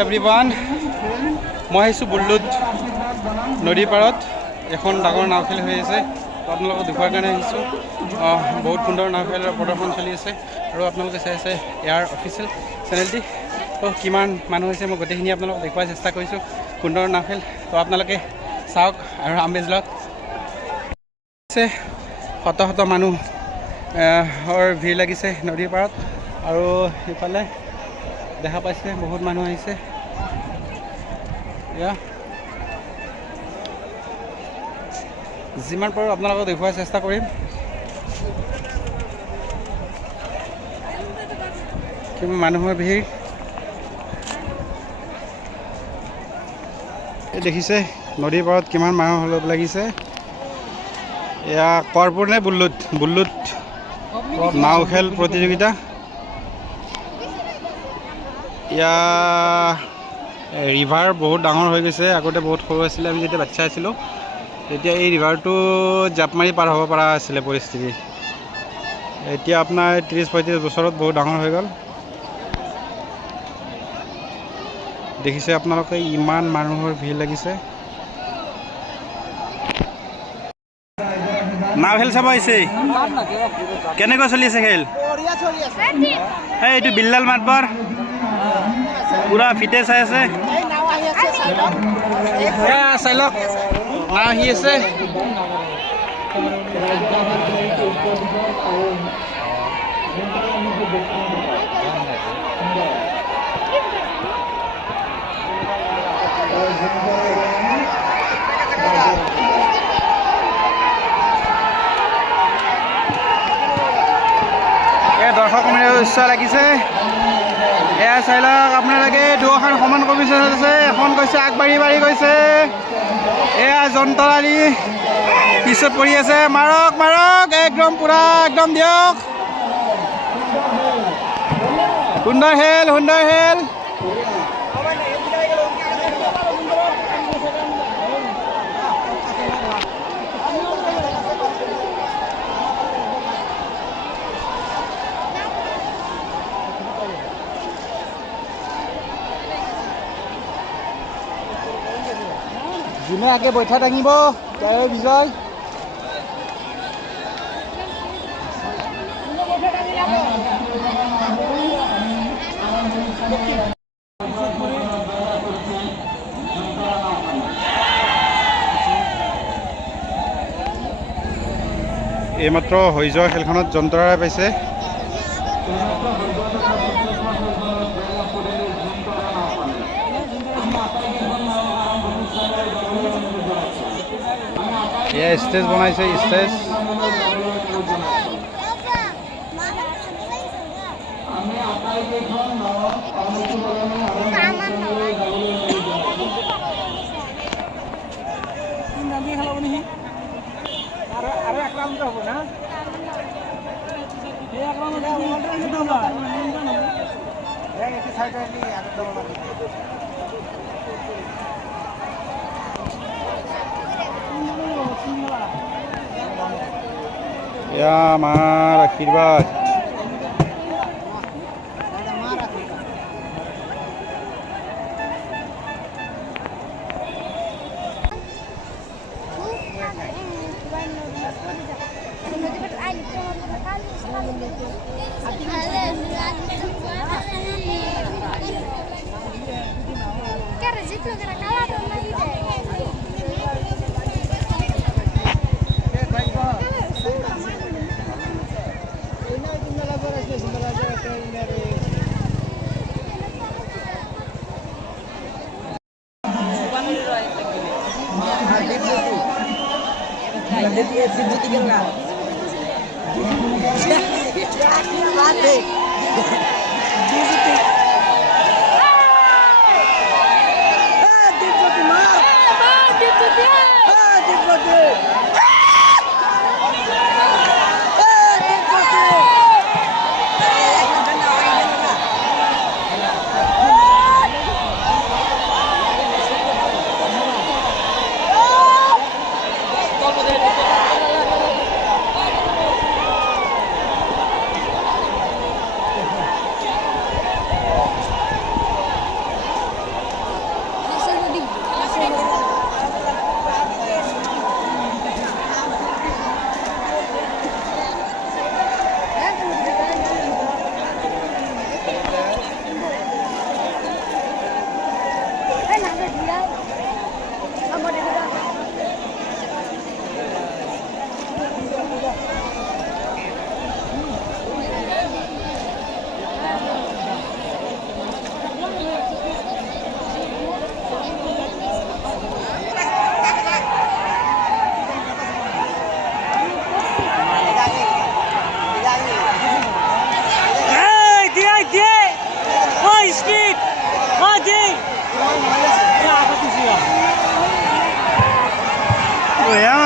Everyone মই আহিছোঁ বুল্লুত নদীৰ পাৰত এখন ডাঙৰ নাও খেল হৈ আছে আপোনালোকক দেখুৱাৰ কাৰণে আহিছোঁ বহুত সুন্দৰ নাও খেলৰ প্ৰদৰ্শন চলি আছে আৰু আপোনালোকে চাই আছে ইয়াৰ অফিচিয়েল চেনেলটি তো কিমান মানুহ হৈছে মই গোটেইখিনি আপোনালোকক দেখুৱাৰ চেষ্টা কৰিছোঁ সুন্দৰ নাও খেল তো আপোনালোকে চাওক আৰু আমেজ লওক শত শত মানুহৰ ভিৰ লাগিছে নদীৰ পাৰত আৰু ইফালে দেখা পাইছে বহুত মানুহ আহিছে যিমান পাৰোঁ আপোনালোকক দেখুৱাৰ চেষ্টা কৰিম কিমান মানুহৰ ভিৰ এই দেখিছে নদীৰ পাৰত কিমান মানুহ লগ লাগিছে এয়া কৰপুৰ নে বুল্লুত নাও খেল প্ৰতিযোগিতা ইয়া ৰিভাৰ বহুত ডাঙৰ হৈ গৈছে আগতে বহুত সৰু আছিলে আমি যেতিয়া বাচ্চা আছিলোঁ তেতিয়া এই ৰিভাৰটো জাপ মাৰি পাৰ হ'ব পৰা আছিলে পৰিস্থিতি এতিয়া আপোনাৰ 30-35 বছৰত বহুত ডাঙৰ হৈ গ'ল দেখিছে আপোনালোকে ইমান মানুহৰ ভিৰ লাগিছে নাও খেল চাব আহিছে কেনেকৈ চলি আছে খেল এইটো বিল্লাল মাতবৰ পুৰা ফিটে চাই আছে চাই লওক নাও আহি আছে দৰ্শক উৎসাহ লাগিছে এয়া চাই লওক আপোনালোকে দুখন সমান কমিশ্যন আছে এখন কৈছে আগবাঢ়ি বাঢ়ি গৈছে এয়া যন্ত্ৰালী পিছত পৰি আছে মাৰক একদম পুৰা একদম দিয়ক সুন্দৰ খেল যোনে আগে বৈঠা দাঙিব তেওঁ বিজয় এইমাত্ৰ হৈ যোৱা খেলখনত যন্ত্ৰৰাই পাইছে স্টেজ বনাইছে স্টেজ আমাৰ আশীৰ্বাদ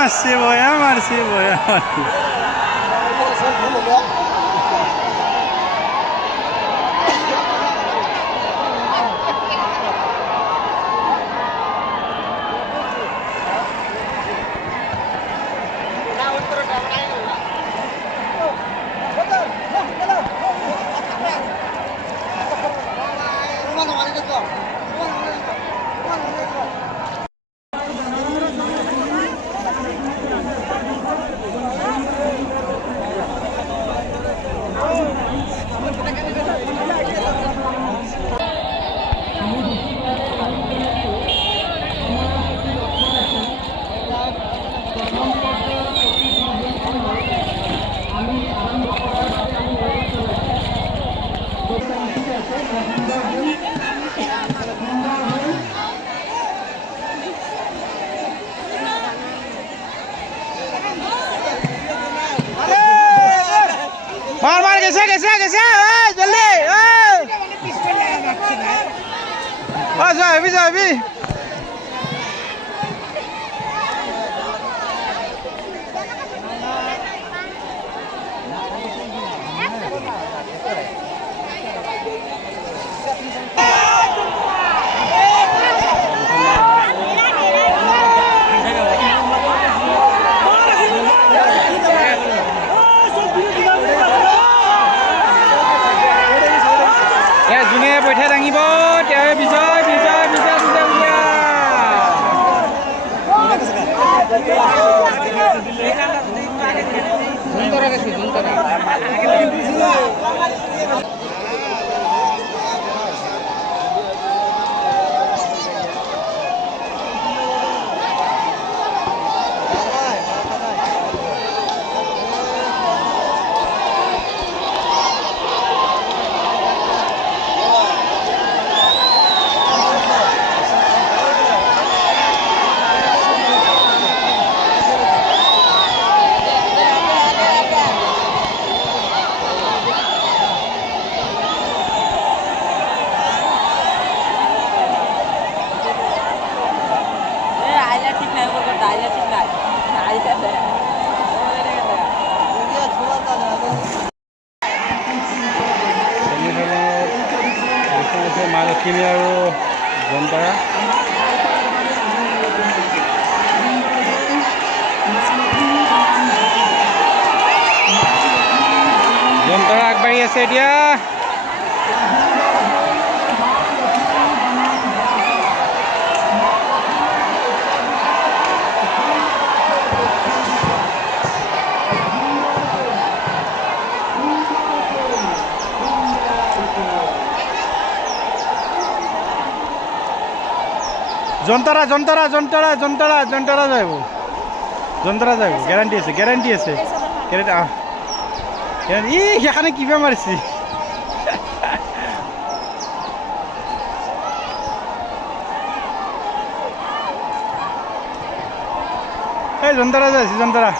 মারছে বয়া মারছে বয়া মারছে मार मार कैसे कैसे कैसे जल्दी जा अभी जा अभी পইঠা দাঙিব তেওঁ বিজয় বিজয় বিজয় বিজয় মা লক্ষ্মী আৰু জনতাৰা আগবাঢ়ি আছে এতিয়া জনতাৰা জনতাৰা জনতাৰা জনতাৰা জনতাৰা যাব জনতাৰা যাব গ্যাৰাণ্টি আছে গ্যাৰাণ্টি আছে ই সেইখানে কিবা মাৰিছি এই জনতাৰা যাইছে জনতাৰা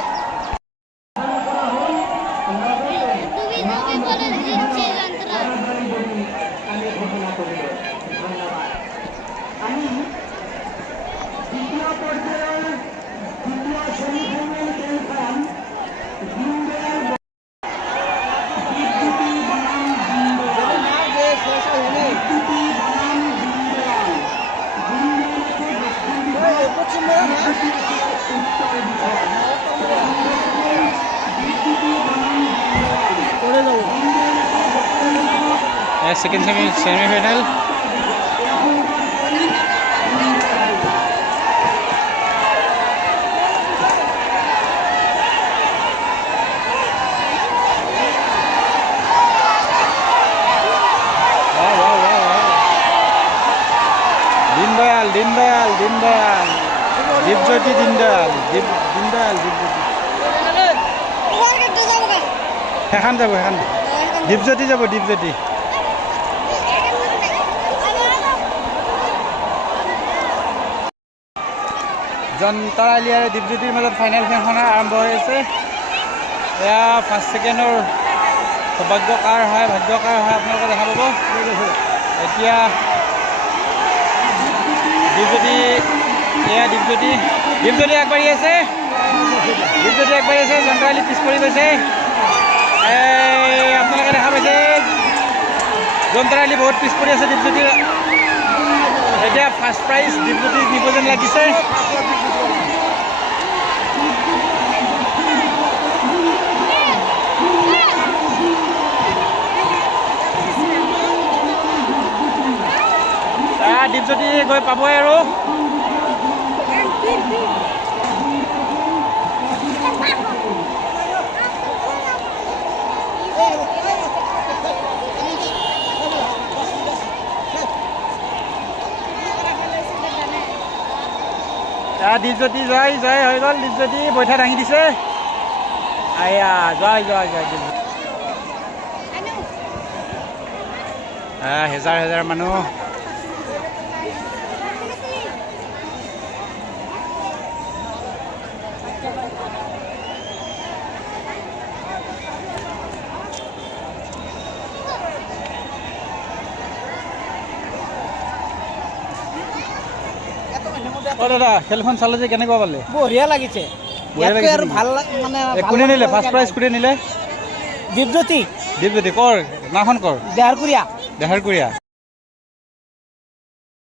second semi-final. Dindayal, Dipjyoti Dindayal, Dipjyoti. Hekan jabo, hekan. Dipjyoti jabo, Dipjyoti. জনতাৰালি আৰু দীপজ্যোতিৰ মাজত ফাইনেল খেলখন আৰম্ভ হৈ আছে এয়া ফাৰ্ষ্ট ছেকেণ্ডৰ সৌভাগ্যকাৰ হয় আপোনালোকে দেখা পাব এতিয়া দীপজ্যোতি আগবাঢ়ি আছে দীপজ্যোতি আগবাঢ়ি আছে, জয়ন্তৰালী পিছ পৰি গৈছে। আপোনালোকে দেখা পাইছে জয়ন্তৰালী বহুত পিছ পৰি আছে দীপজ্যোতিৰ। এতিয়া ফাৰ্ষ্ট প্ৰাইজ দীপজ্যোতি দিব যেন লাগিছে। দীপজ্যোতি গৈ পাবই আৰু দীপজ্যোতি জয় জয় হৈ গ'ল। দীপজ্যোতি বৈঠা দাঙি দিছে। আয়া জয় জয় জয় দীপজ্যোতি। হেজাৰ হেজাৰ মানুহ দাদা খেলখন চালে যে কেনেকুৱা পালে? বঢ়িয়া লাগিছে। আৰু ভাল মানে কোনে নিলে ফাৰ্ষ্ট প্ৰাইজ? কোনে নিলে? দীপজ্যোতি। দীপজ্যোতি কৰ নাখন কৰ দেহাৰকুৰীয়া। দেহাৰকুৰীয়া।